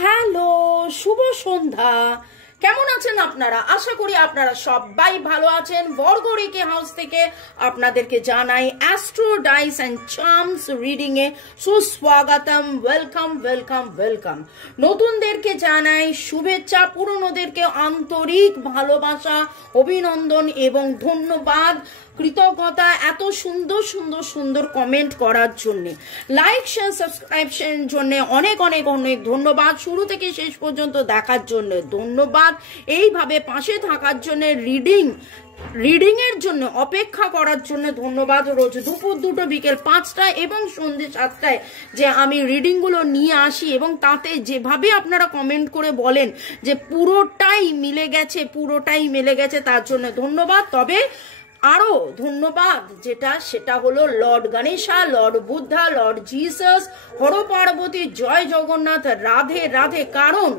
Hello, শুভ সন্ধ্যা। কেমন আছেন আপনারা? আশা করি আপনারা সবাই ভালো আছেন। বর্গরেখে হাউস থেকে আপনাদেরকে জানাই astro dice and charms reading এ সুস্বাগতম। Welcome welcome welcome. নতুনদেরকে জানাই শুভেচ্ছা, পুরনোদেরকে আন্তরিক ভালোবাসা, অভিনন্দন এবং ধন্যবাদ, কৃতজ্ঞতা এত সুন্দর সুন্দর সুন্দর কমেন্ট করার জন্য, লাইক শেয়ার সাবস্ক্রাইবশনের জন্য অনেক অনেক অনেক ধন্যবাদ। শুরু থেকে শেষ পর্যন্ত দেখার জন্য ধন্যবাদ। এইভাবে পাশে থাকার জন্য, রিডিং এর জন্য অপেক্ষা করার জন্য ধন্যবাদ। রোজ দুপুর 2টো, বিকেল 5টা এবং সন্ধ্যে 7টায় যে আমি রিডিং গুলো নিয়ে আসি এবং তাতে যেভাবে আপনারা কমেন্ট করে বলেন যে পুরোটাই মিলে গেছে, তার জন্য ধন্যবাদ। তবে আরো ধন্যবাদ সেটা হলো lord Ganesha, lord Buddha, lord Jesus, Har Parvati, জয় জগন্নাথ, রাধে রাধে। কারণ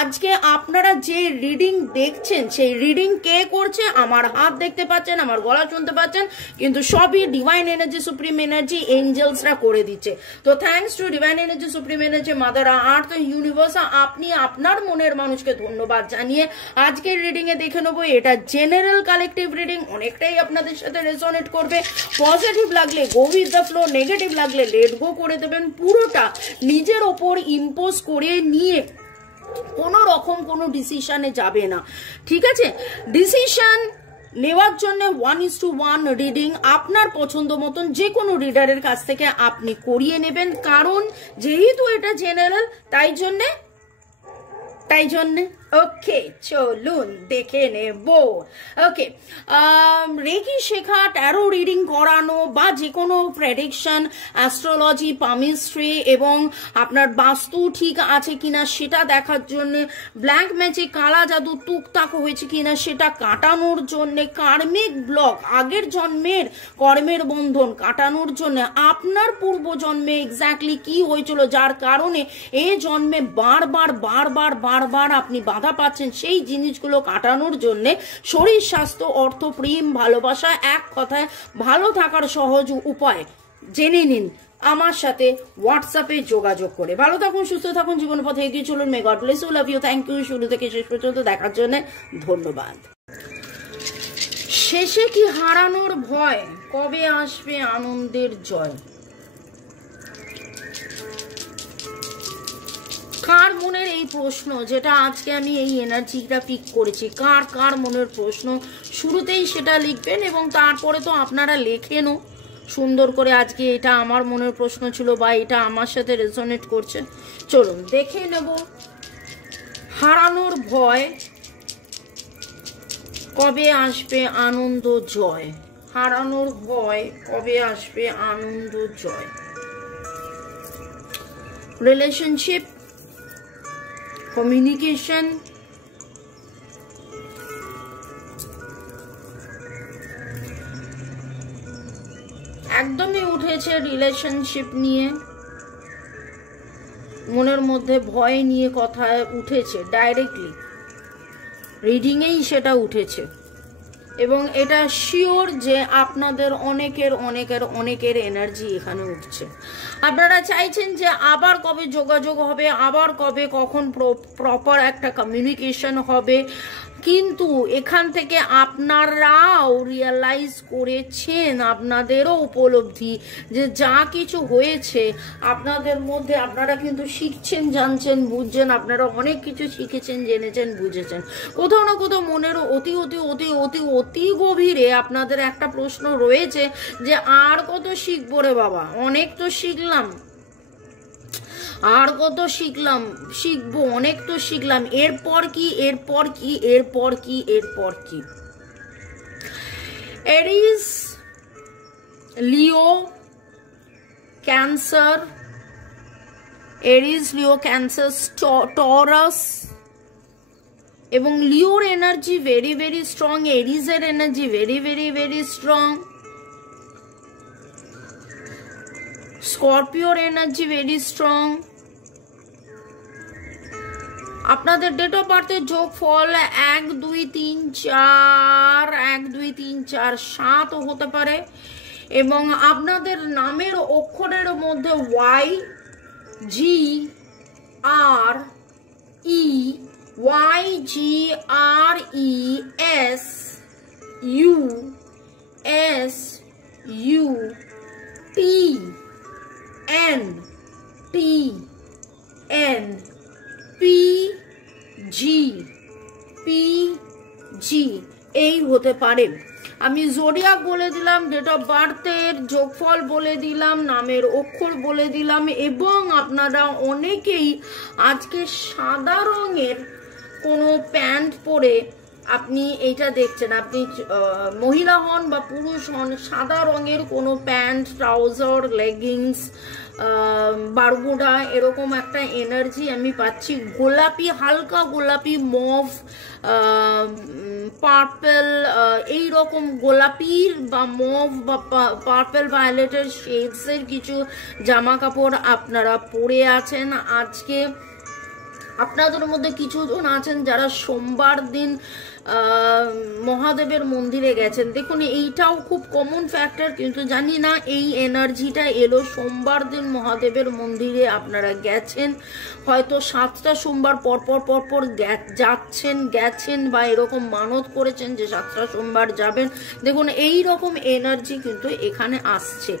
আজকে আপনারা যে রিডিং দেখছেন সেই রিডিং কে করছে? আমার হাত দেখতে পাচ্ছেন, আমার গলা শুনতে পাচ্ছেন, কিন্তু সবই ডিভাইন এনার্জি, সুপ্রিম এনার্জি, এঞ্জেলসরা করে দিচ্ছে। তো thanks to divine energy, supreme energy, mother earth, universe. আপনি আপনার মনের মানুষকে ধন্যবাদ জানিয়ে আজকের রিডিং এ দেখে নেবো। এটা জেনারেল কালেকটিভ রিডিং, অনেকটাই আপনাদের সাথে রেজোনেট করবে। পজিটিভ লাগলে go with the flow, negative লাগলে লেট গো করে দেবেন। পুরোটা নিজের ওপর ইম্পোজ করে নিয়ে কোনো রকম কোনো ডিসিশনে যাবে না, ঠিক আছে? ডিসিশন নেওয়ার জন্য 1:1 রিডিং আপনার পছন্দ মতন যে কোনো রিডারের কাছ থেকে আপনি করিয়ে নেবেন। কারণ যেহেতু এটা জেনারেল, তাই জন্যে ওকে, চলুন দেখে নেব। ওকে, রেকি শেখা, ট্যারো রিডিং করানো বা যে কোনো প্রেডিকশন, অ্যাস্ট্রোলজি, পামিস্ট্রি এবং আপনার বাস্তু ঠিক আছে কিনা সেটা দেখার জন্য, ব্ল্যাক ম্যাজিক, কালা জাদু টুকটাক হয়েছে কিনা সেটা কাটানোর জন্য, কার্মিক ব্লক, আগের জন্মের কর্মের বন্ধন কাটানোর জন্য, আপনার পূর্ব জন্মে এক্স্যাক্টলি কি হয়েছিল যার কারণে এই জন্মে বারবার আপনি বাধা পাচ্ছেন, সেই জিনিসগুলো কাটানোর জন্য, শরীর স্বাস্থ্য, অর্থ, প্রেম, ভালোবাসা, এক কথায় ভালো থাকার সহজ উপায় জেনে নিন আমার সাথে হোয়াটসঅ্যাপে যোগাযোগ করে। ভালো থাকুন, সুস্থ থাকুন, জীবন পথে এগিয়ে চলুন। May God bless you, love you, thank you. শুরু থেকে শেষ পর্যন্ত দেখার জন্য ধন্যবাদ। শেষে কি হারানোর ভয়, কবে আসবে আনন্দের জয়? কার মনের এই প্রশ্ন, যেটা আজকে আমি এই এনার্জিটা পিক করেছি, কার মনের প্রশ্ন, শুরুতেই সেটা লিখবেন এবং তারপরে তো আপনারা লেখেনও সুন্দর করে। আজকে এটা আমার মনের প্রশ্ন ছিল বা এটা আমার সাথে রেজোনেট করছে। চলুন দেখে নেব। হারানোর ভয়, কবে আসবে আনন্দ জয়? হারানোর ভয়, কবে আসবে আনন্দ জয়? রিলেশনশিপ, কমিউনিকেশন, একদমই উঠেছে রিলেশনশিপ নিয়ে, মনের মধ্যে ভয় নিয়ে কথা উঠেছে, ডাইরেক্টলি রিডিংয়েই সেটা উঠেছে এবং এটা শিওর যে আপনাদের অনেকের এনার্জি এখানে উঠছে। আপনারা চাইছেন যে আবার কবে যোগাযোগ হবে, আবার কবে কখন প্রপার একটা কমিউনিকেশন হবে, কিন্তু এখান থেকে আপনারাও রিয়ালাইজ করেছেন, আপনাদেরও উপলব্ধি যে যা কিছু হয়েছে আপনাদের মধ্যে, আপনারা কিন্তু শিখছেন, জানছেন, বুঝছেন, আপনারা অনেক কিছু শিখেছেন, জেনেছেন, বুঝেছেন। কোথাও না কোথাও মনের অতি অতি অতি অতি অতি গভীরে আপনাদের একটা প্রশ্ন রয়েছে যে আর কত শিখবো রে বাবা, অনেক তো শিখলাম, আর কত শিখবো, অনেক তো শিখলাম, এরপর কি? এরিস, লিও, ক্যান্সার, টরাস এবং লিওর এনার্জি ভেরি ভেরি স্ট্রং, এরিজের energy very very very strong, স্করপিওর এনার্জি ভেরি স্ট্রং। আপনাদের ডেট অফ বার্থের যোগ ফল 1 2 3 4 7 হতে পারে এবং আপনাদের নামের অক্ষরের মধ্যে Y G R YGRESUSUTNPG এই হতে পারে। আমি জোডিয়াক বলে দিলাম, ডেট অফ বার্থের যোগফল বলে দিলাম, নামের অক্ষর বলে দিলাম, এবং আপনারা অনেকেই আজকে সাদা রঙের কোনো প্যান্ট পরে আপনি এইটা দেখছেন, আপনি মহিলা হন বা পুরুষ হন, সাদা রঙের কোনো প্যান্ট, ট্রাউজার, লেগিংস, বারমুডা, এরকম একটা এনার্জি আমি পাচ্ছি। গোলাপি, হালকা গোলাপি, মভ, পার্পেল, এইরকম গোলাপির বা মভ বা পার্পেল ভায়োলেটের শেডসের কিছু জামা কাপড় আপনারা পরে আছেন। আজকে আপনাদের মধ্যে কিছু জন আছেন যারা সোমবার দিন মহাদেবের মন্দিরে গেছেন। দেখুন, এইটাও খুব কমন ফ্যাক্টর, কিন্তু জানি না এই এনার্জিটা এলো সোমবার দিন মহাদেবের মন্দিরে আপনারা গেছেন, হয়তো 7টা সোমবার পরপর গেছেন বা এরকম মানত করেছেন যে 7টা সোমবার যাবেন। দেখুন, এই রকম এনার্জি কিন্তু এখানে আসছে।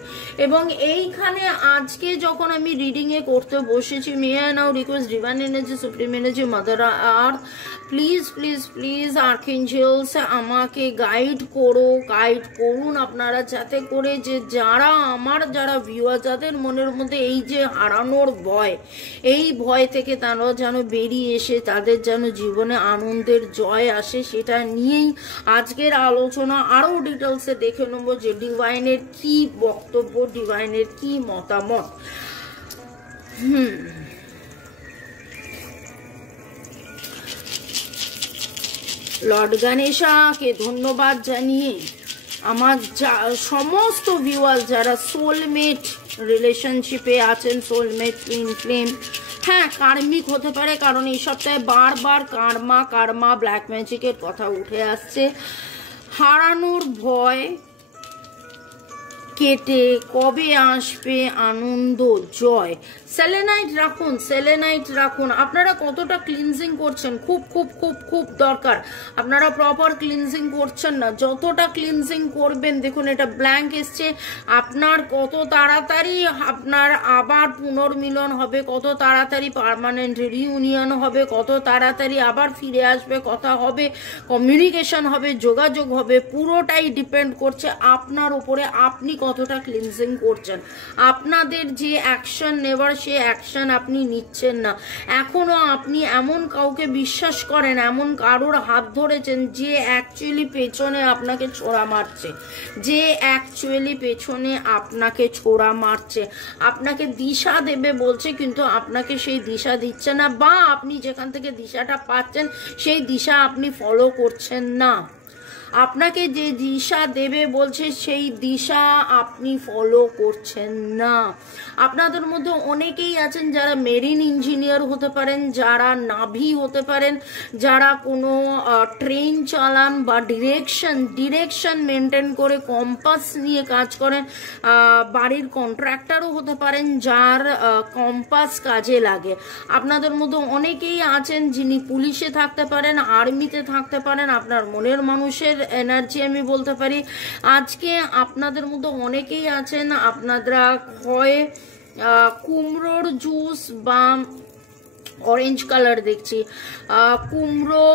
এবং এইখানে আজকে যখন আমি রিডিং এ করতে বসেছি, may I now request divine energy, supreme energy, mother earth, please please please archangels আমাকে গাইড করুন আপনারা, যাতে করে যে যারা ভিউয়ার, যাদের মনের মধ্যে এই যে হারানোর ভয়, এই ভয় থেকে তারা যেন বেরিয়ে এসে তাদের যেন জীবনে আনন্দের জয় আসে, সেটা নিয়েই আজকের আলোচনা। আরো ডিটেলসে দেখে নেব যে ডিভাইনের কি বক্তব্য, ডিভাইনের কি মতামত। লর্ড গণেশাকে ধন্যবাদ জানিয়ে আমার সমস্ত ভিউয়ার যারা সোলমেট রিলেশনশিপে আছেন, সোলমেট, টুইন ফ্লেম, হ্যাঁ কার্মিক হতে পারে, কারণ এই সপ্তাহে বারবার কার্মা ব্ল্যাক ম্যাজিকের কথা উঠে আসছে। হারানোর ভয় কেটে কবে আসবে আনন্দ, জয়। সেলেনাইট রাখুন। আপনারা কতটা ক্লিনজিং করছেন, খুব খুব খুব খুব দরকার। আপনারা প্রপার ক্লিনজিং করছেন না, যতটা ক্লিনজিং করবেন, দেখুন এটা ব্ল্যাঙ্ক এসছে, আপনার কত তাড়াতাড়ি আপনার আবার পুনর্মিলন হবে, কত তাড়াতাড়ি পার্মানেন্ট রিইউনিয়ন হবে, কত তাড়াতাড়ি আবার ফিরে আসবে, কথা হবে, কমিউনিকেশন হবে, যোগাযোগ হবে, পুরোটাই ডিপেন্ড করছে আপনার উপরে, আপনি কতটা ক্লিনজিং করছেন। আপনাদের যে অ্যাকশন নেবার, সে অ্যাকশন আপনি নিচ্ছেন না। এখনো আপনি এমন কাউকে বিশ্বাস করেন, এমন কারোর হাত ধরেছেন যে অ্যাকচুয়ালি পেছনে আপনাকে ছোড়া মারছে, আপনাকে দিশা দেবে বলছে, কিন্তু আপনাকে সেই দিশা দিচ্ছে না, বা আপনি যেখান থেকে দিশাটা পাচ্ছেন সেই দিশা আপনি ফলো করছেন না। আপনাকে যে দিশা দেবে বলছে সেই দিশা আপনি ফলো করছেন না। আপনাদের মধ্যে অনেকেই আছেন যারা মেরিন ইঞ্জিনিয়ার হতে পারেন, যারা নাভি হতে পারেন, যারা কোনো ট্রেন চালান বা ডিরেকশন মেনটেন করে কম্পাস নিয়ে কাজ করেন, বাড়ির কন্ট্রাক্টরও হতে পারেন যার কম্পাস কাজে লাগে। আপনাদের মধ্যে অনেকেই আছেন যিনি পুলিশে থাকতে পারেন, আর্মিতে থাকতে পারেন, আপনার মনের মানুষের এনার্জি আমি বলতে পারি। আজকে আপনাদের মধ্যে অনেকেই আছেন আপনারা হয় কুমড়োর জুস বা অরেঞ্জ কালার দেখছি, কুমড়ো,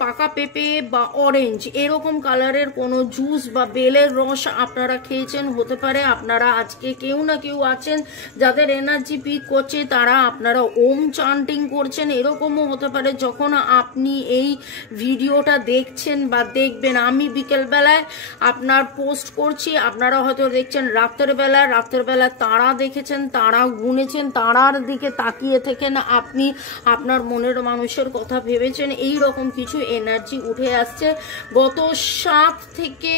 পাকা পেঁপে বা অরেঞ্জ এরকম কালারের কোনো জুস বা বেলের রস আপনারা খেয়েছেন হতে পারে। আপনারা আজকে কেউ না কেউ আছেন যাদের এনার্জি পিক করছে, তারা আপনারা ওম চান্টিং করছেন, এরকমও হতে পারে। যখন আপনি এই ভিডিওটা দেখছেন বা দেখবেন, আমি বিকেলবেলায় আপনার পোস্ট করছি, আপনারা হয়তো দেখছেন রাতের বেলা তারা দেখেছেন, তারা গুনেছেন, তারার দিকে তাকিয়ে থেকেন, আপনি আপনার মনের মানুষের কথা ভেবেছেন, এই রকম কিছু এনার্জি উঠে আসছে। গত 7 থেকে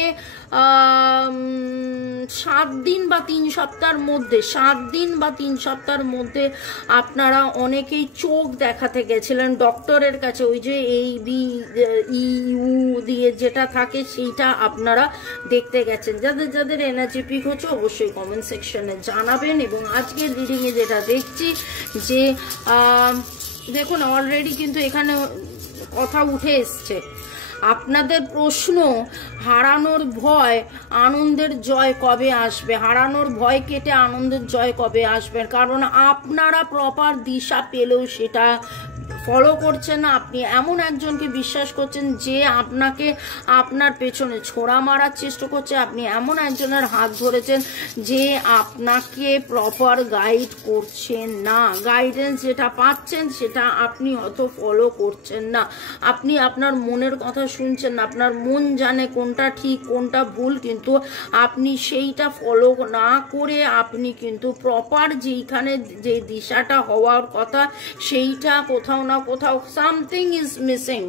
7 দিন বা 3 সপ্তাহের মধ্যে 7 দিন বা 3 সপ্তাহের মধ্যে আপনারা অনেকেই চোখ দেখাতে গেছিলেন ডক্টরের কাছে, ওই যে ABEU দিয়ে যেটা থাকে সেইটা আপনারা দেখতে গেছেন। যাদের যাদের এনার্জি পিক হচ্ছে অবশ্যই কমেন্ট সেকশনে জানাবেন। এবং আজকের রিডিংয়ে যেটা দেখছি যে দেখুন অলরেডি কিন্তু এখানে কথা উঠে এসছে, আপনাদের প্রশ্ন হারানোর ভয় আনন্দের জয় কবে আসবে, হারানোর ভয় কেটে আনন্দের জয় কবে আসবে, কারণ আপনারা প্রপার দিশা পেলেও সেটা ফলো করছেন না। আপনি এমন একজনকে বিশ্বাস করছেন যে আপনাকে আপনার পেছনে ছোড়া মারার চেষ্টা করছে, আপনি এমন একজনের হাত ধরেছেন যে আপনাকে প্রপার গাইড করছেন না, গাইডেন্স যেটা পাচ্ছেন সেটা আপনি হয়তো ফলো করছেন না, আপনি আপনার মনের কথা শুনছেন না, আপনার মন জানে কোনটা ঠিক কোনটা ভুল, কিন্তু আপনি সেইটা ফলো না করে আপনি কিন্তু প্রপার যেইখানে যে দিশাটা হওয়ার কথা সেইটা কোথাও না কোথাও সামথিং ইজ মিসিং।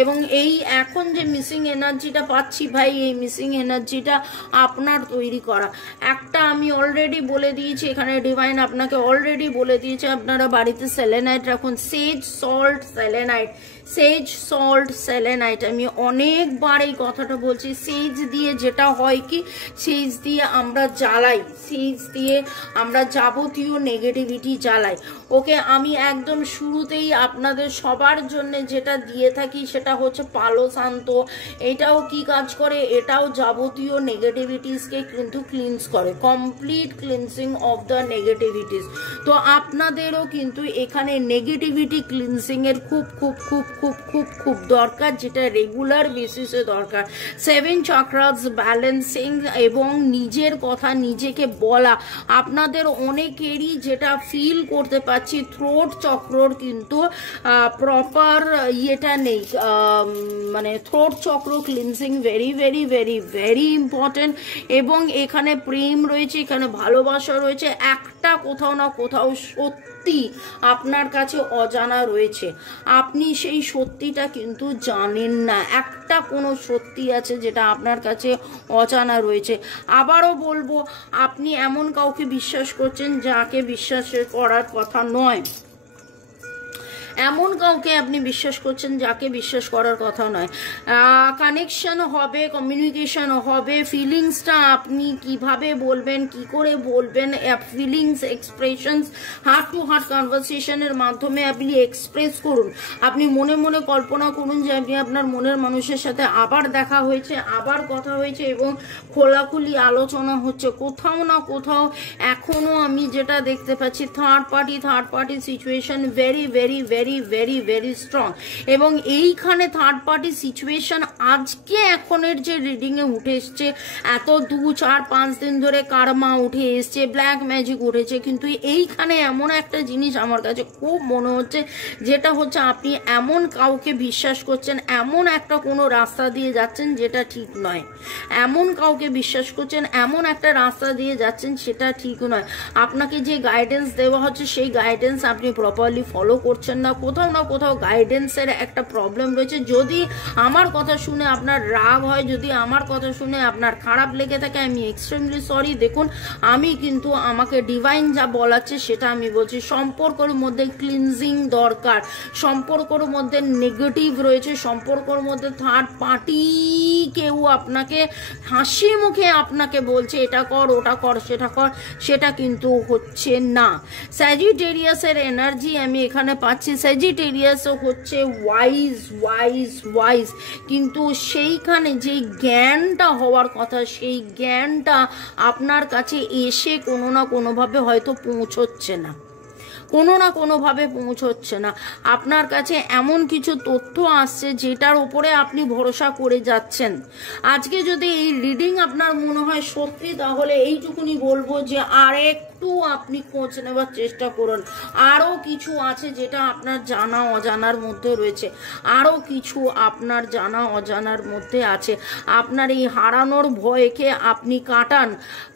এবং এই এখন যে মিসিং এনার্জিটা পাচ্ছি ভাই, এই মিসিং এনার্জিটা আপনার তৈরি করা। একটা আমি অলরেডি বলে দিয়েছি, এখানে ডিভাইন আপনাকে অলরেডি বলে দিয়েছে আপনারা বাড়িতে সেলেনাইট রাখুন, সেজ সল্ট সেলেনাইট, সেজ সল্ট সেলেনাইট। আমি অনেকবার এই কথাটা বলছি, সেজ দিয়ে যেটা হয় কি, সেজ দিয়ে আমরা জ্বালাই, সেজ দিয়ে আমরা যাবতীয় নেগেটিভিটি জ্বালাই। ওকে, আমি একদম শুরুতেই আপনাদের সবার জন্য যেটা দিয়ে থাকি সেটা হচ্ছে পালো শান্ত। এটাও কি কাজ করে, এটাও যাবতীয় নেগেটিভিটিসকে কিন্তু ক্লিনস করে, complete cleansing of the negativities. তো আপনাদেরও কিন্তু এখানে নেগেটিভিটি ক্লিনসিং এর খুব খুব খুব খুব খুব খুব দরকার, যেটা রেগুলার বেসিসে দরকার। 7 চাকরাস ব্যালেন্সিং এবং নিজের কথা নিজেকে বলা। আপনাদের অনেকেরই যেটা ফিল করতে পাচ্ছি, থ্রোট চক্রর কিন্তু প্রপার ইয়েটা নেই, মানে থ্রোট চক্র cleansing very very very very important. এবং এখানে প্রেম রয়েছে, এখানে ভালোবাসা রয়েছে, একটা কোথাও না কোথাও সত্যি আপনার কাছে অজানা রয়েছে, আপনি সেই সত্যিটা কিন্তু জানেন না। একটা কোনো সত্যি আছে যেটা আপনার কাছে অজানা রয়েছে। আবারও বলবো, আপনি এমন কাউকে বিশ্বাস করছেন যাকে বিশ্বাস করার কথা নয়, এমন কাউকে আপনি বিশ্বাস করছেন যাকে বিশ্বাস করার কথা নয়। কানেকশন হবে, কমিউনিকেশন হবে, ফিলিংসটা আপনি কিভাবে বলবেন, কি করে বলবেন, feelings expressions heart to heart কনভারসেশনের মাধ্যমে আপনি এক্সপ্রেস করুন। আপনি মনে মনে কল্পনা করুন যে আপনি আপনার মনের মানুষের সাথে আবার দেখা হয়েছে, আবার কথা হয়েছে এবং খোলাখুলি আলোচনা হচ্ছে। কোথাও না কোথাও এখনো আমি যেটা দেখতে পাচ্ছি, third party situation very very very very very strong. এবং এইখানে থার্ড পার্টি সিচুয়েশন আজকে এখনের যে রিডিং এ উঠে এসছে, এত 2, 4, 5 দিন ধরে কার্মা উঠে এসছে, ব্ল্যাক ম্যাজিক উঠেছে, কিন্তু এইখানে এমন একটা জিনিস আমার কাছে খুব মনে হচ্ছে, যেটা হচ্ছে আপনি এমন কাউকে বিশ্বাস করছেন, এমন একটা কোনো রাস্তা দিয়ে যাচ্ছেন যেটা ঠিক নয়, এমন কাউকে বিশ্বাস করছেন, এমন একটা রাস্তা দিয়ে যাচ্ছেন সেটা ঠিক নয়। আপনাকে যে গাইডেন্স দেওয়া হচ্ছে সেই গাইডেন্স আপনি প্রপারলি ফলো করছেন না, কোথাও না কোথাও গাইডেন্সের একটা প্রবলেম রয়েছে। যদি আমার কথা শুনে আপনার রাগ হয়, যদি আমার কথা শুনে আপনার খারাপ লেগে থাকে, আমি এক্সট্রিমলি সরি। দেখুন, আমি কিন্তু আমাকে ডিভাইন যা বলাচ্ছে সেটা আমি বলছি। সম্পর্কের মধ্যে ক্লিনজিং দরকার, সম্পর্কের মধ্যে নেগেটিভ রয়েছে, সম্পর্কের মধ্যে থার্ড পার্টি কেউ আপনাকে হাসি মুখে আপনাকে বলছে এটা কর, ওটা কর, সেটা কর, সেটা কিন্তু হচ্ছে না। স্যাজিটেরিয়াসের এনার্জি আমি এখানে পাচ্ছি। স্যাজিটেরিয়াসও হচ্ছে ওয়াইজ, কিন্তু সেইখানে যেই জ্ঞানটা হওয়ার কথা সেই জ্ঞানটা আপনার কাছে এসে কোনো না কোনোভাবে হয়তো পৌঁছচ্ছে না, কোনো না কোনোভাবে পৌঁছচ্ছে না। আপনার কাছে এমন কিছু তথ্য আসছে যেটার উপরে আপনি ভরসা করে যাচ্ছেন। আজকে যদি এই রিডিং আপনার মনে হয় সত্যি, তাহলে এইটুকুনি বলবো যে আর একটু একটু আপনি খোঁজ নেওয়ার চেষ্টা করুন। আরও কিছু আছে যেটা আপনার জানা অজানার মধ্যে রয়েছে, আরও কিছু আপনার জানা অজানার মধ্যে আছে। আপনার এই হারানোর ভয়কে আপনি কাটান,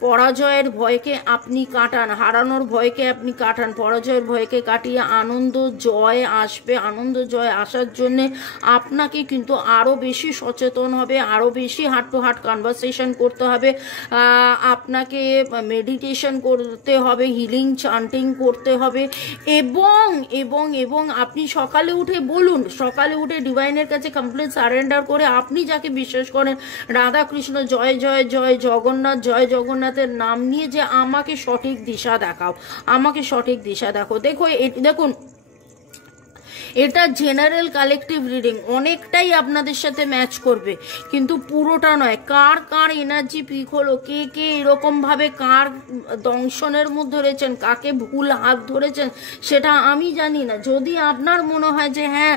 পরাজয়ের ভয়কে আপনি কাটান, হারানোর ভয়কে আপনি কাটান, পরাজয়ের ভয়কে কাটিয়ে আনন্দ জয় আসবে। আনন্দ জয় আসার জন্যে আপনাকে কিন্তু আরও বেশি সচেতন হবে, আরও বেশি হার্ট টু হার্ট কনভারসেশন করতে হবে, আপনাকে মেডিটেশন করতে হবে, হিলিং চান্টিং করতে হবে, এবং এবং এবং আপনি সকালে উঠে বলুন, সকালে উঠে ডিভাইনের কাছে কমপ্লিট সারেন্ডার করে আপনি যাকে বিশ্বাস করেন রাধা কৃষ্ণ জয় জয় জয় জগন্নাথ জয় জগন্নাথের নাম নিয়ে যে আমাকে সঠিক দিশা দেখাও, আমাকে সঠিক দিশা দেখো। দেখুন এটা জেনারেল কালেকটিভ রিডিং, অনেকটাই আপনাদের সাথে ম্যাচ করবে কিন্তু পুরোটা নয়। কার কার এনার্জি পিক হলো, কে কে এরকমভাবে কার দংশনের মধ্যে রয়েছেন, কাকে ভুল হাত ধরেছেন সেটা আমি জানি না। যদি আপনার মনে হয় যে হ্যাঁ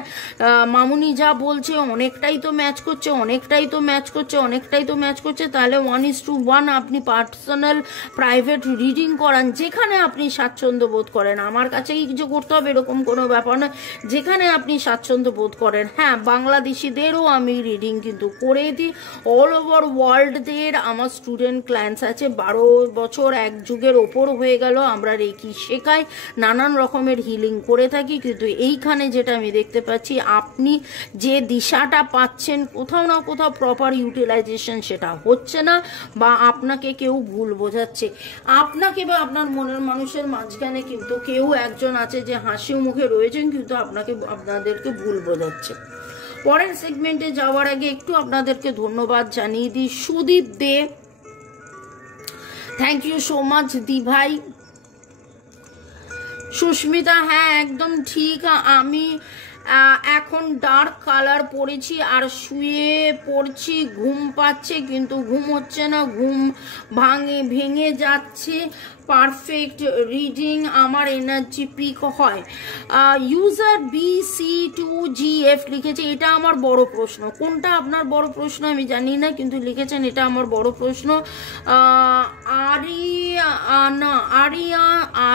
মামুনি যা বলছে অনেকটাই তো ম্যাচ করছে, অনেকটাই তো ম্যাচ করছে, অনেকটাই তো ম্যাচ করছে, তাহলে 1:1 আপনি পার্সোনাল প্রাইভেট রিডিং করান, যেখানে আপনি স্বাচ্ছন্দ্য বোধ করেন। আমার কাছেই কিছু করতে হবে এরকম কোনো ব্যাপার নয়, যেখানে আপনি স্বাচ্ছন্দ্য বোধ করেন। হ্যাঁ, বাংলাদেশিদেরও আমি রিডিং কিন্তু করে দিই, অল ওভার ওয়ার্ল্ডদের আমার স্টুডেন্ট ক্লায়েন্টস আছে। 12 বছর এক যুগের ওপর হয়ে গেল আমরা রেকি শেখাই, নানান রকমের হিলিং করে থাকি। কিন্তু এইখানে যেটা আমি দেখতে পাচ্ছি, আপনি যে দিশাটা পাচ্ছেন কোথাও না কোথাও প্রপার ইউটিলাইজেশন সেটা হচ্ছে না, বা আপনাকে কেউ ভুল বোঝাচ্ছে। আপনাকে বা আপনার মনের মানুষের মাঝখানে কিন্তু কেউ একজন আছে যে হাসি মুখে রয়েছেন কিন্তু আপনাদেরকে ভুল বোঝাচ্ছে। পরের সেগমেন্টে যাওয়ার আগে একটু আপনাদেরকে ধন্যবাদ জানিয়ে দিই। সুদীপ দে, থ্যাংক ইউ সো মাচ দি ভাই। সুস্মিতা, হ্যাঁ একদম ঠিক, আমি এখন ডার্ক কালার পরেছি আর শুয়ে পড়ছি, ঘুম পাচ্ছে কিন্তু ঘুম হচ্ছে না, ঘুম ভেঙে যাচ্ছে। পারফেক্ট রিডিং, আমার এনার্জি পিক হয়। ইউজার BC2GF লিখেছে, এটা আমার বড় প্রশ্ন। কোনটা আপনার বড় প্রশ্ন আমি জানি না, কিন্তু লিখেছেন এটা আমার বড় প্রশ্ন।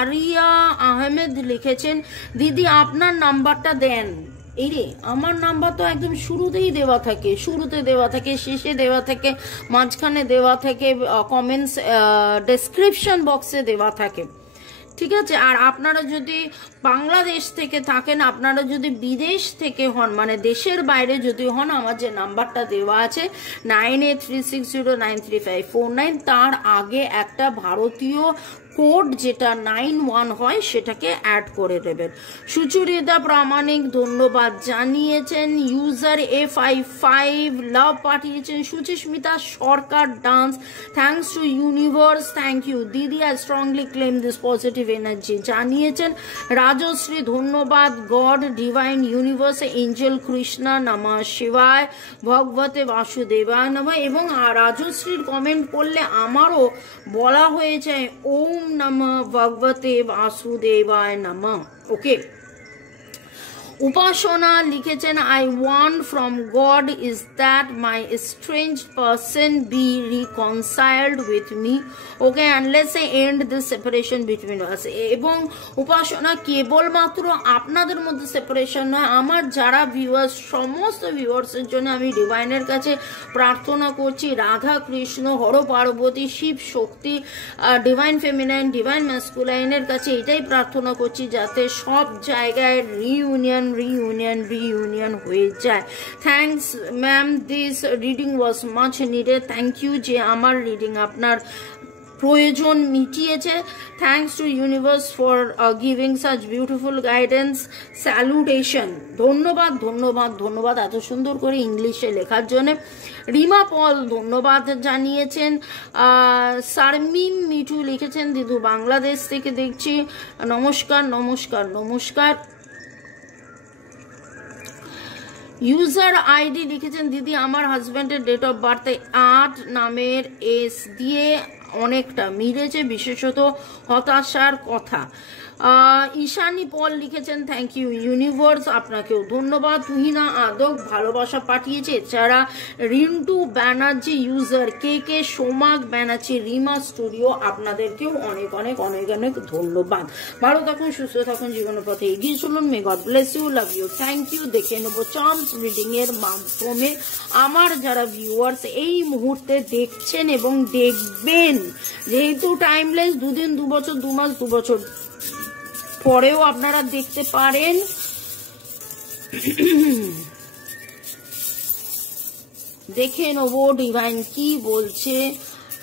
আরিয়া আহমেদ লিখেছেন, দিদি আপনার নাম্বারটা দেন। এই রে, আমার নাম্বার তো একদম শুরুতেই দেওয়া থাকে, শুরুতে দেওয়া থাকে, শেষে দেওয়া থাকে, মাঝখানে দেওয়া থাকে, কমেন্টস ডেসক্রিপশন বক্সে দেওয়া থাকে, ঠিক আছে। আর আপনারা যদি বাংলাদেশ থেকে থাকেন, আপনারা যদি বিদেশ থেকে হন, মানে দেশের বাইরে যদি হন, আমার যে নাম্বারটা দেওয়া আছে 9836093549, তার আগে একটা ভারতীয় কোড যেটা 91 হয় সেটাকে অ্যাড করে দেবেন। সুচরিতা প্রামাণিক ধন্যবাদ জানিয়েছেন। ইউজার A55 লাভ পাঠিয়েছেন। Suchismita Sarkar dance, thanks to universe, thank you দিদি, I strongly claim this positive energy জানিয়েছেন। রাজশ্রী ধন্যবাদ। God, divine universe, angel Krishna নমঃ শিবায়, ভগবতে বাসুদেবায় নমঃ। এবং রাজশ্রীর কমেন্ট পড়লে আমারও বলা হয়েছে ওম নমঃ ভগবতে বাসুদেবায় নমঃ। ওকে, উপাসনা লিখেছেন, I want from God is that my strange person be reconciled with me, okay, and let's end this separation between us. এবং উপাসনা কেবলমাত্র আপনাদের মধ্যে সেপারেশন নয়, আমার যারা ভিউয়ার্স, সমস্ত ভিউয়ার্সের জন্য আমি ডিভাইনের কাছে প্রার্থনা করছি, রাধা কৃষ্ণ, হর পার্বতী, শিব শক্তি, ডিভাইন ফেমিনাইন, ডিভাইন ম্যাসকুলাইনের কাছে এটাই প্রার্থনা করছি যাতে সব জায়গায় রিউনিয়ন হয়ে যায়। Thanks ma'am, this reading was much needed. Thank you যে আমার রিডিং আপনার প্রয়োজন মিটিয়েছে। Thanks to universe for giving such beautiful guidance, salutation. ধন্যবাদ ধন্যবাদ ধন্যবাদ এত সুন্দর করে ইংলিশে লেখার জন্য। রিমা পল ধন্যবাদ জানিয়েছেন। শারমিন মিঠু লিখেছেন, দিদু বাংলাদেশ থেকে দেখছি, নমস্কার নমস্কার নমস্কার। ইউজার আইডি লিখেছেন, দিদি আমার হাজব্যান্ডের ডেট অফ বার্থে 8 নামের এস দিয়ে অনেকটা মিলেছে, বিশেষত হতাশার কথা। ঈশানী পল লিখেছেন থ্যাংক ইউ ইউনিভার্স, আপনাকেও ধন্যবাদ। তুহিনা আদক ভালোবাসা পাঠিয়েছে। এছাড়া রিন্টু ব্যানার্জি ইউজার, কে সোমাক ব্যানার্জি, রিমা স্টুডিও, আপনাদেরকেও অনেক অনেক অনেক অনেক ধন্যবাদ। ভালো থাকুন, সুস্থ থাকুন, জীবনের পথে এগিয়ে চলুন। May God bless you, love you, thank you. দেখে নেবো চার্মস রিডিং এর মাধ্যমে আমার যারা ভিউয়ার্স এই মুহূর্তে দেখছেন এবং দেখবেন, যেহেতু টাইমলেস, 2 দিন 2 বছর 2 মাস 2 বছর পরেও আপনারা দেখতে পারেন। দেখে নেব ডিভাইন কি বলছে।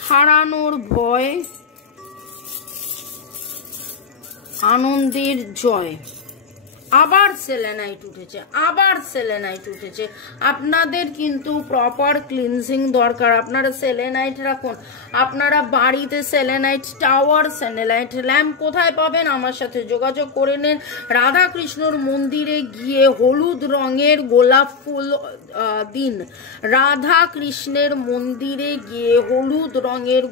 হারানোর ভয়, আনন্দের জয়। আবার সেলেনাইট উঠেছে, আবার সেলেনাইট উঠেছে। আপনাদের কিন্তু প্রপার ক্লিনজিং দরকার। আপনারা সেলেনাইট রাখুন, আপনারা বাড়িতে সেলেনাইট টাওয়ার, সেলেনাইট ল্যাম্প কোথায় পাবেন আমার সাথে যোগাযোগ করে নেন। রাধাকৃষ্ণর মন্দিরে গিয়ে হলুদ রঙের গোলাপ ফুল দিন। রাধা কৃষ্ণের মন্দিরে গিয়ে হলুদ রঙের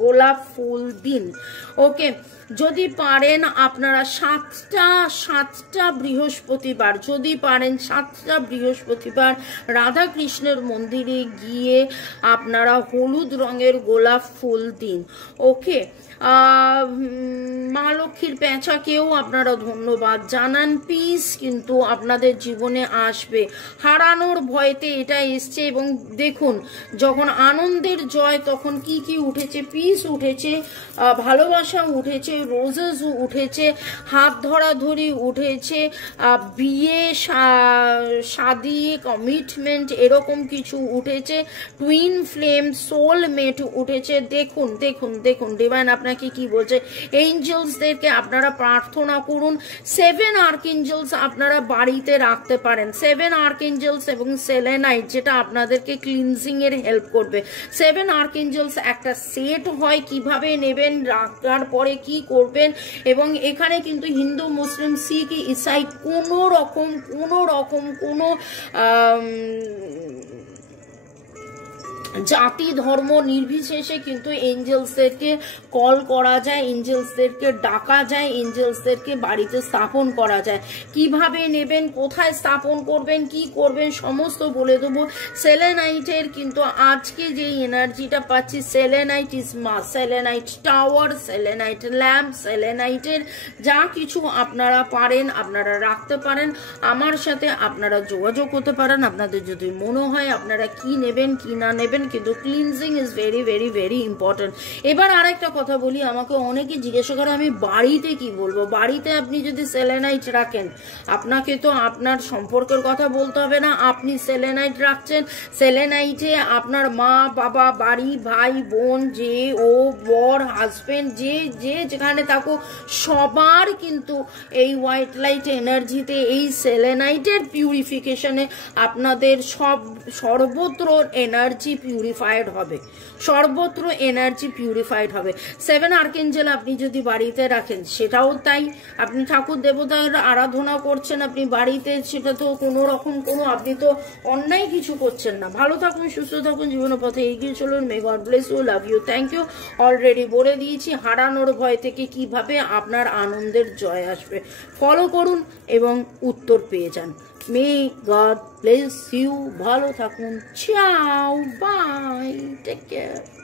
গোলাপ ফুল দিন। ওকে, যদি পারেন আপনারা 7টা বৃহস্পতিবার, যদি পারেন 7টা বৃহস্পতিবার রাধা কৃষ্ণের মন্দিরে গিয়ে আপনারা হলুদ রঙের গোলাপ ফুল দিন। ওকে, মা লক্ষ্মীর পেঁচাকেও আপনারা ধন্যবাদ জানান। পিস কিন্তু আপনাদের জীবনে আসবে। হারানোর ভয়তে এটা এসছে, এবং দেখুন যখন আনন্দের জয় তখন কি কি উঠেছে। পিস উঠেছে, ভালোবাসা উঠেছে, রোজেস উঠেছে, হাত ধরাধরি উঠেছে, বিয়ে, শাদি, কমিটমেন্ট, এরকম কিছু উঠেছে। টুইন ফ্লেম, সোলমেট উঠেছে। দেখুন দেখুন দেখুন ডিভাইন আপনাকে কি বলছে। এঞ্জেলসদেরকে আপনারা প্রার্থনা করুন। 7 আর্কএঞ্জেলস আপনারা বাড়িতে রাখতে পারেন। 7 আর্কএঞ্জেলস এবং সেলেনাইট, যেটা আপনাদেরকে ক্লিনজিং এর হেল্প করবে। 7 আর্কএঞ্জেলস একটা সেট হয়, কিভাবে নেবেন, রাখার পরে কি করবেন। এবং এখানে কিন্তু হিন্দু, মুসলিম, শিখ, ইসাই কোনো রকম কোনো জাতি ধর্ম নির্বিশেষে কিন্তু এঞ্জেলসদেরকে কল করা যায়, এঞ্জেলসদেরকে ডাকা যায়, এঞ্জেলসদেরকে বাড়িতে স্থাপন করা যায়। কিভাবে নেবেন, কোথায় স্থাপন করবেন, কি করবেন, সমস্ত বলে দেবো। সেলেনাইটের কিন্তু আজকে যে এনার্জিটা পাচ্ছি, selenite is must. Selenite tower, selenite lamp, সেলেনাইটের যা কিছু আপনারা পারেন আপনারা রাখতে পারেন। আমার সাথে আপনারা যোগাযোগ করতে পারেন আপনাদের যদি মনে হয় আপনারা কি নেবেন কি না নেবেন, কিন্তু cleansing is very very very important. এবার আরেকটা কথা বলি, আমাকে অনেকে জিজ্ঞাসা করে আমি বাড়িতে কি বলবো। বাড়িতে আপনি যদি সেলেনাইট রাখেন, আপনাকে তো আপনার সম্পর্কের কথা বলতে হবে না। আপনি সেলেনাইট রাখছেন, সেলেনাইটে আপনার মা বাবা, বাড়ি, ভাই বোন, যে ও বর, হাজবেন্ড, যে যেখানে থাকুক, সবার কিন্তু এই হোয়াইট লাইট এনার্জিতে, এই সেলেনাইটের পিউরিফিকেশনে আপনাদের সর্বত্র এনার্জি পিউরিফাইড হবে, সর্বত্র এনার্জি পিউরিফাইড হবে। 7 আর্কেঞ্জেল আপনি যদি বাড়িতে রাখেন সেটাও তাই। আপনি ঠাকুর দেবতার আরাধনা করছেন আপনি বাড়িতে, সেটা তো কোনো রকম আপনি তো অন্যায় কিছু করছেন না। ভালো থাকুন, সুস্থ থাকুন, জীবনের পথে এগিয়ে চলুন। May God bless you, love you, thank you. Already বলে দিয়েছি হারানোর ভয় থেকে কিভাবে আপনার আনন্দের জয় আসবে। ফলো করুন এবং উত্তর পেয়ে যান। May God bless you. ভালো থাকুন। Ciao. Bye. Take care.